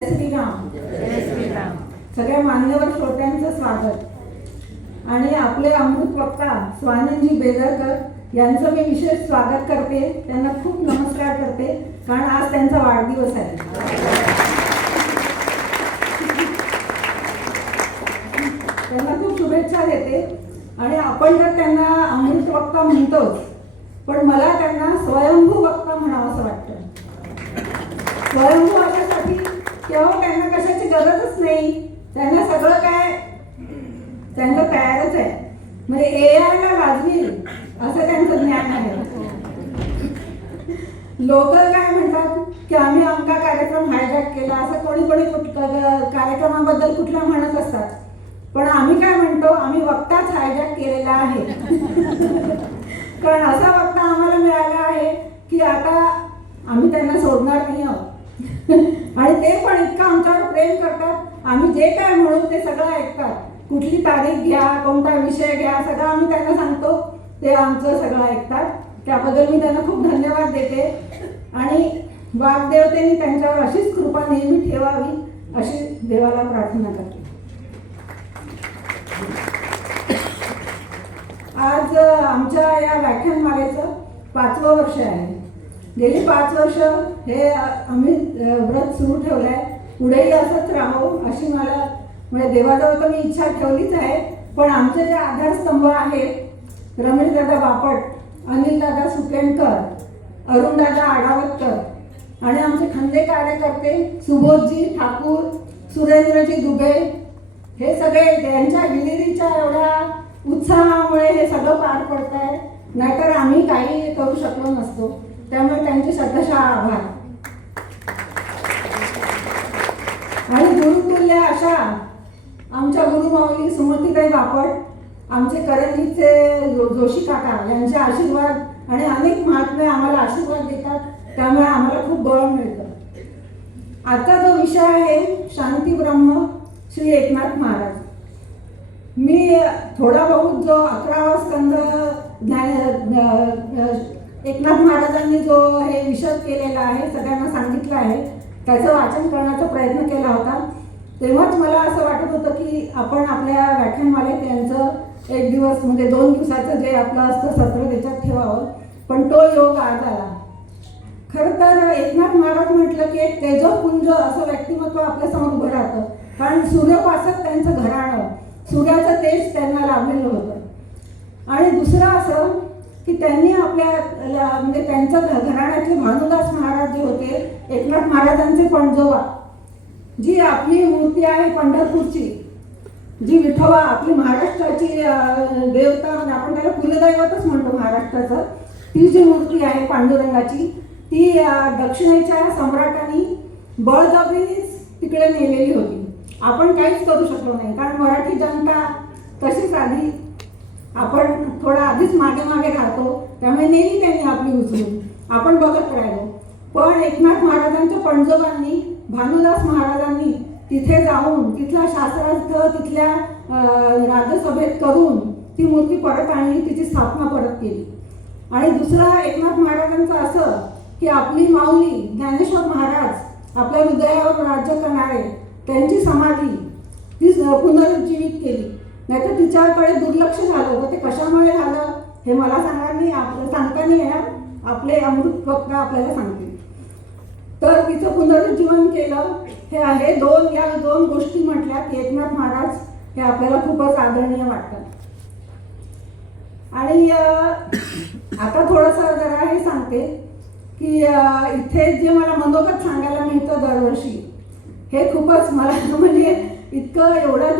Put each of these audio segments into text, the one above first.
श्रीराम. जय श्रीराम. सगळ्या मान्यवर श्रोत्यांचं स्वागत आणि आपले अमृत वक्ता स्वानंदजी बेदरकर यांचं मी विशेष स्वागत करते. त्यांना खूप नमस्कार करते कारण आज त्यांचा वाढदिवस आहे. त्यांना खूप शुभेच्छा देते. आणि आपण तर त्यांना अमृत वक्ता म्हणतोच, पण मला त्यांना स्वयंभू वक्ता म्हणावं असं वाटतं. स्वयंभू अशासाठी तेव्हा त्यांना कशाची गरजच नाही, त्यांना सगळं काय त्यांचं तयारच आहे. म्हणजे AI ला लाजवील असं त्यांचं ज्ञान आहे. लोक काय म्हणतात की आम्ही आमचा कार्यक्रम हायजॅक केला, असं कोणी कोणी कार्यक्रमाबद्दल कुठला म्हणत असतात. पण आम्ही काय म्हणतो, आम्ही वक्ताच हायजॅक केलेला आहे. कारण असा वक्ता आम्हाला मिळाला आहे की आता आम्ही त्यांना सोडणार नाही आहोत. आणि ते पण इतकं आमच्यावर प्रेम करतात. आम्ही जे काय म्हणू ते सगळं ऐकतात. कुठली तारीख घ्या, कोणता विषय घ्या, सगळं आम्ही त्यांना सांगतो, ते आमचं सगळं ऐकतात. त्याबद्दल मी त्यांना खूप धन्यवाद देते. आणि वाग्देवतेने त्यांच्यावर अशीच कृपा नेहमी ठेवावी अशी देवाला प्रार्थना करते. आज आमच्या या व्याख्यानमालेचं 5वं वर्ष आहे. गेली 5 वर्ष हे आम्ही व्रत सुरू ठेवलं आहे. पुढेही असंच राहावं अशी मला म्हणजे देवाजवळ तर मी इच्छा ठेवलीच आहे. पण आमचे जे आधारस्तंभ आहेत, रमेशदादा बापट, अनिलदादा सुकेणकर, अरुणदादा आडावतकर आणि आमचे खंदे कार्यकर्ते सुबोधजी ठाकूर, सुरेंद्रजी दुबे, हे सगळे त्यांच्या हिरिरीच्या एवढ्या उत्साहामुळे हे सगळं पार पडत आहे. नाहीतर आम्ही काही करू शकलो नसतो. त्यामुळे त्यांचे शतशः आभार. आणि गुरुतुल्य अशा आमच्या गुरुमाऊली सुमतीताई बापट, आमचे करंजीचे जोशी काका यांचे आशीर्वाद आणि अनेक महात्मे आम्हाला आशीर्वाद देतात. त्यामुळे आम्हाला खूप बळ मिळतं. आता जो विषय आहे शांती ब्रह्म श्री एकनाथ महाराज. मी थोडा बहुत जो 11वा स्कंद एकनाथ महाराजांनी जो हे विशद केलेला आहे, सगळ्यांना सांगितलं आहे, त्याचं वाचन करण्याचा प्रयत्न केला होता. तेव्हाच मला असं वाटत होतं की आपण आपल्या व्याख्यानमालेत यांचं एक दिवस म्हणजे 2 दिवसाचं जे आपलं असतं सत्र त्याच्यात ठेवावं. पण तो योग आज आला. खरं तर एकनाथ महाराज म्हटलं की एक तेजोपुंज असं व्यक्तिमत्व आपल्यासमोर उभं राहतं. कारण सूर्योपासक त्यांचं घराणं, सूर्याचं तेज त्यांना लाभलेलं होतं. आणि दुसरं असं की त्यांनी आपल्या म्हणजे त्यांच्या घराण्यातले भानुदास महाराज जे होते, एकनाथ महाराजांचे पणजोबा, जी आपली मूर्ती आहे पंढरपूरची, जी विठोबा आपली महाराष्ट्राची देवता, म्हणजे आपण त्याला कुलदैवतच म्हणतो महाराष्ट्राचं, ती जी मूर्ती आहे पांडुरंगाची, ती दक्षिणेच्या सम्राटांनी बळजबरीनेच तिकडे नेलेली होती. आपण काहीच करू शकलो नाही. कारण मराठी जनता तशीच आधी आपण थोडा आधीच मागे मागे राहतो. त्यामुळे नेली त्यांनी आपली उचलून, आपण बघत राहिलो. पण एकनाथ महाराजांच्या पणजोबांनी, भानुदास महाराजांनी तिथे जाऊन तिथला शास्त्रार्थ तिथल्या राज्यसभेत करून ती मूर्ती परत आणली, तिची स्थापना परत केली. आणि दुसरा एकनाथ महाराजांचं असं की आपली माऊली ज्ञानेश्वर महाराज, आपल्या हृदयावर राज्य करणारे, त्यांची समाधी ती पुनरुज्जीवित केली. नाहीतर तिच्याकडे दुर्लक्ष झालं होतं. ते कशामुळे झालं हे मला सांगता नाही येणार. आपले अमृत वक्ता आपल्याला सांगतील. तर तिचं पुनरुज्जीवन केलं. या 2 गोष्टी म्हटल्या की एकनाथ महाराज हे आपल्याला खूपच आदरणीय वाटतात. आणि आता थोडंसं जरा हे सांगते की इथे जे मला मनोगत सांगायला मिळतं दरवर्षी, हे खूपच मला म्हणजे इतकं एवढं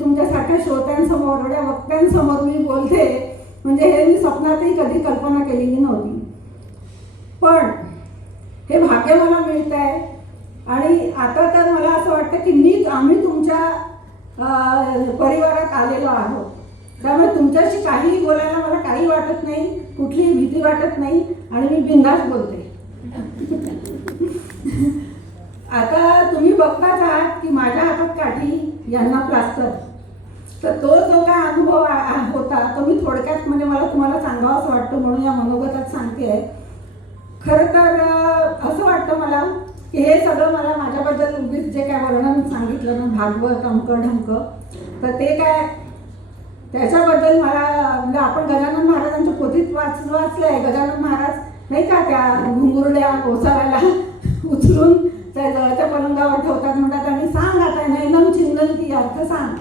तुमच्यासारख्या श्रोत्यांसमोर, एवढ्या वक्त्यांसमोर मी बोलते, म्हणजे हे मी स्वप्नातही कधी कल्पना केलेली नव्हती. पण हे भाग्य मला मिळत आहे. आणि आता तर मला असं वाटतं की आम्ही तुमच्या परिवारात आलेलो आहोत. त्यामुळे तुमच्याशी काहीही बोलायला मला काही वाटत नाही, कुठलीही भीती वाटत नाही. आणि मी बिनधास्त बोलते. आता तुम्ही बघताच आहात की माझ्या हातात काठी, यांना प्लास्टर. तर तो जो काय अनुभव होता तो मी थोडक्यात म्हणजे मला तुम्हाला सांगावं असं वाटतं, म्हणून या मनोगतात सांगते आहे. खरं तर असं वाटतं मला की हे सगळं मला माझ्याबद्दल उगीच जे काय वर्णन सांगितलं ना, भागवत अमकं ढमकं, तर ते काय त्याच्याबद्दल मला म्हणजे आपण गजानन महाराजांच्या पोथीत वाचलंय. गजानन महाराज नाही का त्या घुंगुरड्या ओसाऱ्याला उचलून त्या जवळच्या पलंगावर ठेवतात, म्हणतात आणि सांग आता नैनम चिंतनती अर्थ सांग.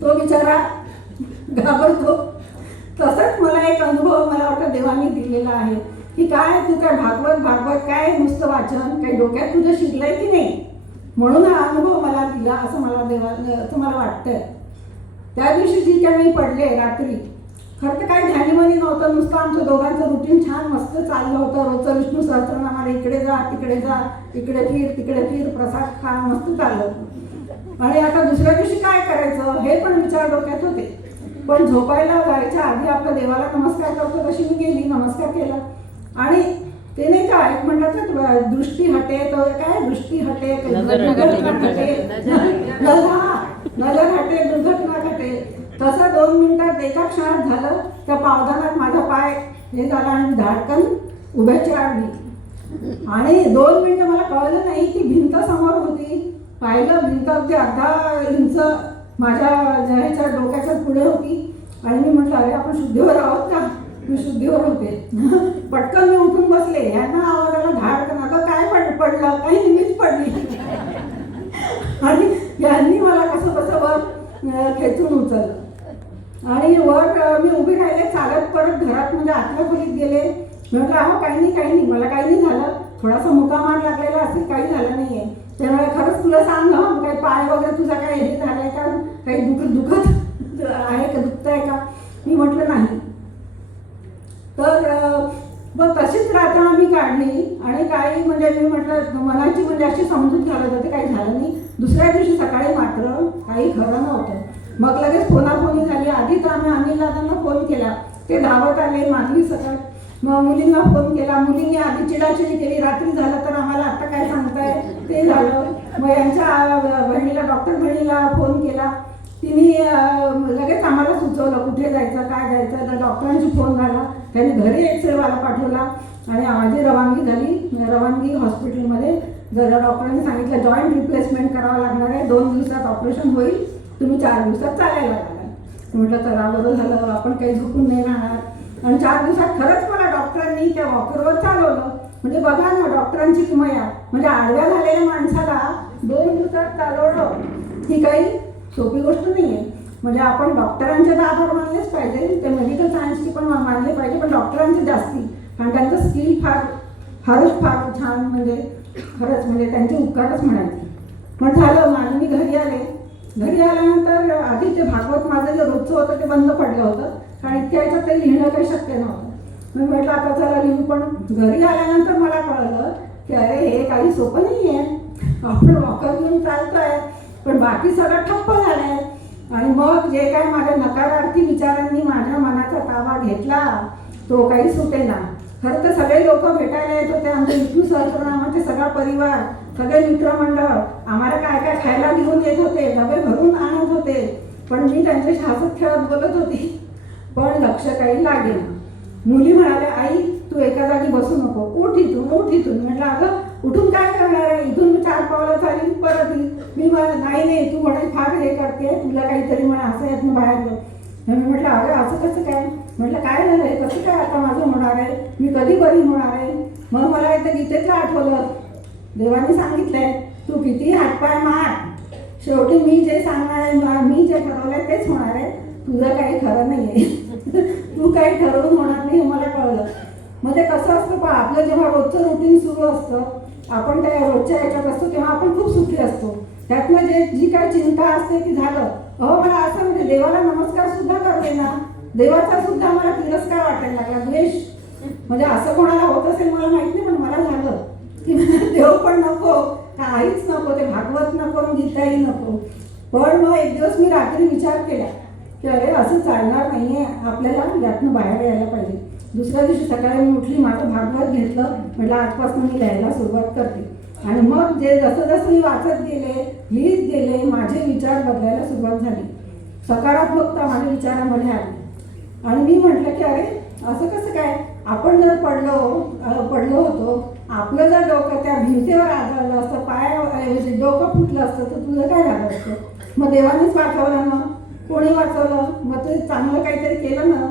तो बिचारा घाबरतो. तसंच मला एक अनुभव मला वाटतं देवाने दिलेला आहे की काय तू काय भागवत काय नुसतं वाचन काही डोक्यात तुझं शिकलंय की नाही, म्हणून हा अनुभव मला दिला असं मला वाटतंय. त्या दिवशी जी काय मी पडले रात्री, खरं तर काही ध्यानीमनी नव्हतं, नुसतं आमचं दोघांचं रुटीन छान मस्त चाललं होतं. रोजचं विष्णू सहस्त्रनामाला इकडे जा तिकडे जा, इकडे फिर प्रसाद खा, मस्त चाललं होतं. आणि आता दुसऱ्या दिवशी काय करायचं हे पण विचार डोक्यात होते. पण झोपायला जायच्या आधी आपल्या देवाला नमस्कार करतो तशी मी गेली, नमस्कार केला. आणि ते नाही का एक म्हणतात ना, दृष्टी हटे, तो काय दृष्टी हटे नजर हटे दुर्घटना घटे, तसं 2 मिनिटात एका क्षणात झालं. त्या पावदानात माझा पाय हे झाला आणि धाडकन उभ्याची आडली. आणि 2 मिनिटं मला कळलं नाही की भिंत समोर होती. पाहिलं भिंत अगदी अर्धा इंच माझ्या ह्याच्या डोक्याच्या पुढे होती. आणि मी म्हटलं अरे आपण शुद्धीवर आहोत का? मी शुद्धीवर होते. पटकन मी उठून बसले. यांना आवाज आला धाडकन, अगं काय पडलं? काही मीच पडली. आणि यांनी मला कसं वर खेचून उचललं आणि वर मी उभी राहिले. चालत परत घरात म्हणजे आतल्या खोलीत गेले. म्हटलं अहो काही नाही मला काही नाही झालं, थोडासा मुकामार लागलेला असेल, काही झालं नाहीये. त्यामुळे खरंच तुला सांग ना, काही पाय वगैरे तुझा काही हे झालंय का, काही दुखत आहे का, दुखतंय का? मी म्हटलं नाही. तर मग तशीच रात्र आम्ही काढली. आणि काही म्हणजे मी म्हटलं मनाची म्हणजे अशी समजूत घालत होते, काही झालं नाही. दुसऱ्या दिवशी सकाळी मात्र काही खरं नव्हतं. मग लगेच फोनाफोनी झाली. आधी तर आम्ही अनिल दादांना फोन केला, ते धावत आले मागली सकाळ. मग मुलींना फोन केला, मुलींनी आधी चिडाचिडी केली, रात्री झालं तर आम्हाला आता काय सांगताय, ते झालं. मग यांच्या बहिणीला, डॉक्टर बहिणीला फोन केला. तिने लगेच आम्हाला सुचवलं कुठे जायचं काय जायचं. तर डॉक्टरांची फोन झाला, त्यांनी घरी एक्सरेवाला पाठवला आणि माझी रवानगी झाली. रवानगी हॉस्पिटलमध्ये जर डॉक्टरांनी सांगितलं जॉईंट रिप्लेसमेंट करावं लागणार आहे, 2 दिवसात ऑपरेशन होईल, तुम्ही 4 दिवसात चालायला लागणार. म्हटलं चला बरं झालं, आपण काही झोपून नाही राहणार. आणि 4 दिवसात खरंच मला डॉक्टरांनी त्या वॉकरवर चालवलं. म्हणजे बघा ना डॉक्टरांची किमया, म्हणजे आडव्या झालेल्या माणसाला 2 दिवसात चालवणं ही काही सोपी गोष्ट नाही आहे. म्हणजे आपण डॉक्टरांचे तर आभार मानलेच पाहिजे, ते मेडिकल सायन्सची पण मानले पाहिजे, पण डॉक्टरांचे जास्ती, कारण त्यांचं स्किल फार छान, म्हणजे खरंच म्हणजे त्यांचे उपकारच म्हणायचे. पण झालं माझं, मी घरी आले. घरी आल्यानंतर आधी ते भागवत माझं जे रोजचं होतं ते बंद पडलं होतं, कारण इतक्या ह्याच्यात ते लिहिणं काही शक्य नव्हतं. मी म्हटलं आता चला लिहू. पण घरी आल्यानंतर मला कळलं की अरे हे काही सोपं नाही आहे. आपण वॉकर घेऊन चालतोय पण बाकी सगळं ठप्प झालंय. आणि मग जे काय माझ्या नकारार्थी विचारांनी माझ्या मनाचा ताबा घेतला तो काही सुटेना. खरं तर सगळे लोक भेटायला येत होते, आमचे विष्णू सहस्त्रनामाचे सगळा परिवार, सगळे मित्रमंडळ आम्हाला काय काय खायला घेऊन येत होते, डबे भरून आणत होते. पण मी त्यांच्याशी हसत खेळत बोलत होती, पण लक्ष काही लागेना. मुली म्हणाल्या आई तू एका जागी बसू नको, उठ इथून. म्हटलं अगं उठून काय करणार आहे, इथून मी 4 पावलं चालीन परत येईल. मी नाही तू म्हणे फार हे करते, तुला काहीतरी म्हणा असं यातनं बाहेर जाऊ. मी म्हटलं अरे असं कसं काय? म्हटलं काय झालं आहे, कसं काय आता माझं होणार आहे, मी कधी बरी होणार आहे? मग मला एकदा गीतेतलं आठवलं, देवाने सांगितलंय तू किती हातपाय मार, शेवटी मी जे सांगणार आहे, मी जे ठरवलंय तेच होणार आहे, तुझं काही खरं नाही आहे. तू काही ठरवून होणार नाही हे मला कळलं. मग ते कसं असतं पहा, आपलं जेव्हा रोजचं रुटीन सुरू असतं, आपण त्या रोजच्या ह्याच्यात असतो तेव्हा आपण खूप सुखी असतो. त्यातनं जी काही चिंता असते ती झालं. मला असं म्हणजे देवाला नमस्कार सुद्धा करते ना, देवाचा सुद्धा मला तिरस्कार वाटायला लागला, द्वेष. म्हणजे असं कोणाला होत असेल मला माहित नाही, पण मला झालं की देव पण नको, काहीच नको, ते भागवत नको, गीताही नको. पण मग एक दिवस मी रात्री विचार केला की अरे असं चालणार नाहीये, आपल्याला यातनं बाहेर यायला पाहिजे. दुसऱ्या दिवशी सकाळी मी उठली, माझं भागवत घेतलं, म्हटलं आजपासून मी लिहायला सुरुवात करते. आणि मग जे जसं मी वाचत गेले, लिहित गेले, माझे विचार बदलायला सुरुवात झाली, सकारात्मकता माझ्या विचारामध्ये आली. आणि मी म्हटलं की अरे असं कसं काय, आपण जर पडलो होतो, आपलं जर डोकं त्या भिंतीवर आदळलं असतं, पायाऐवजी डोकं फुटलं असतं, तर तुझं काय झालं असतं? मग देवानेच वाचवलं ना, कोणी वाचवलं? मग ते चांगलं काहीतरी केलं ना.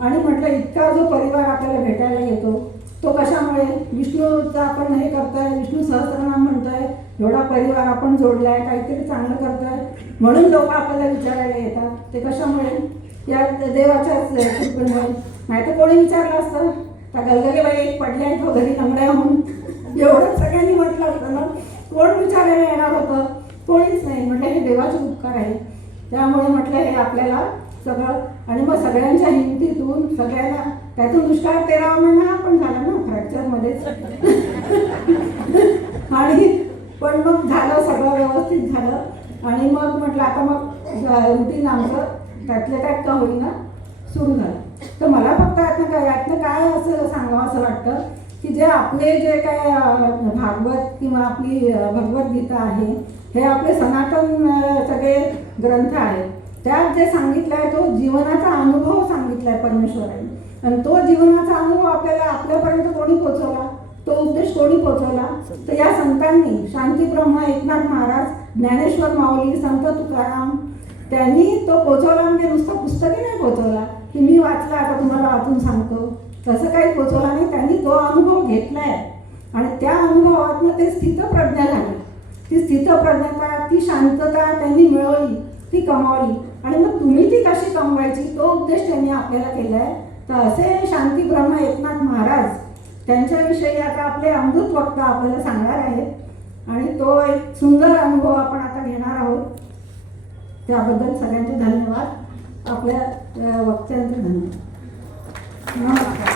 आणि म्हटलं इतका जो परिवार आपल्याला भेटायला येतो तो कशामुळे? विष्णूचं आपण हे करताय, विष्णू सहस्त्रनाम म्हणताय, एवढा परिवार आपण जोडलाय, काहीतरी चांगलं करताय म्हणून लोक आपल्याला विचारायला येतात. ते कशामुळे? या देवाच्याच कृपेमुळे. नाही तर कोणी विचारलं असतं त्या गलगलीबाई एक पडल्या आहेत घरी लंगड्या होऊन, एवढंच सगळ्यांनी म्हटलं असतं ना, कोण विचारायला येणार होतं? कोणीच नाही. म्हटलं हे देवाचे उपकार आहे. त्यामुळे म्हटलं हे आपल्याला सगळं, आणि मग सगळ्यांच्या हिमतीतून सगळ्यांना त्यातून दुष्काळ 13 महिना पण झाला ना फ्रॅक्चरमध्येच. आणि पण मग झालं, सगळं व्यवस्थित झालं. आणि मग म्हटलं आता मग रुटीन आमचं त्यातल्या त्यात का होईना सुरू झालं. तर मला फक्त यातनं काय असं सांगावं असं वाटतं की जे आपले जे काय भागवत किंवा आपली भगवद्गीता आहे, हे आपले सनातन सगळे ग्रंथ आहेत. त्यात जे सांगितलं आहे तो जीवनाचा अनुभव सांगितला आहे परमेश्वराने. आणि तो जीवनाचा अनुभव आपल्याला आपल्यापर्यंत कोणी पोचवला? तो उपदेश कोणी पोचवला? तर या संतांनी, शांतीब्रह्म एकनाथ महाराज, ज्ञानेश्वर माऊली, संत तुकाराम, त्यांनी तो पोचवला. म्हणजे नुसतं पुस्तकी नाही पोचवला की मी वाचला आता तुम्हाला वाचून सांगतो, तसं काही पोचवला नाही. त्यांनी तो अनुभव घेतलाय आणि त्या अनुभवातनं ते स्थितप्रज्ञा झाली. ती स्थितप्रज्ञता, ती शांतता त्यांनी मिळवली, ती कमावली. आणि मग तुम्ही ती कशी कमवायची तो उपदेश त्यांनी आपल्याला केला आहे. तर असे शांतीब्रह्म एकनाथ महाराज, त्यांच्याविषयी आता आपले अमृत वक्ता आपल्याला सांगणार आहेत आणि तो एक सुंदर अनुभव आपण आता घेणार आहोत. त्याबद्दल सगळ्यांचे धन्यवाद. आपल्या वक्त्यांचे धन्यवाद. नमस्कार.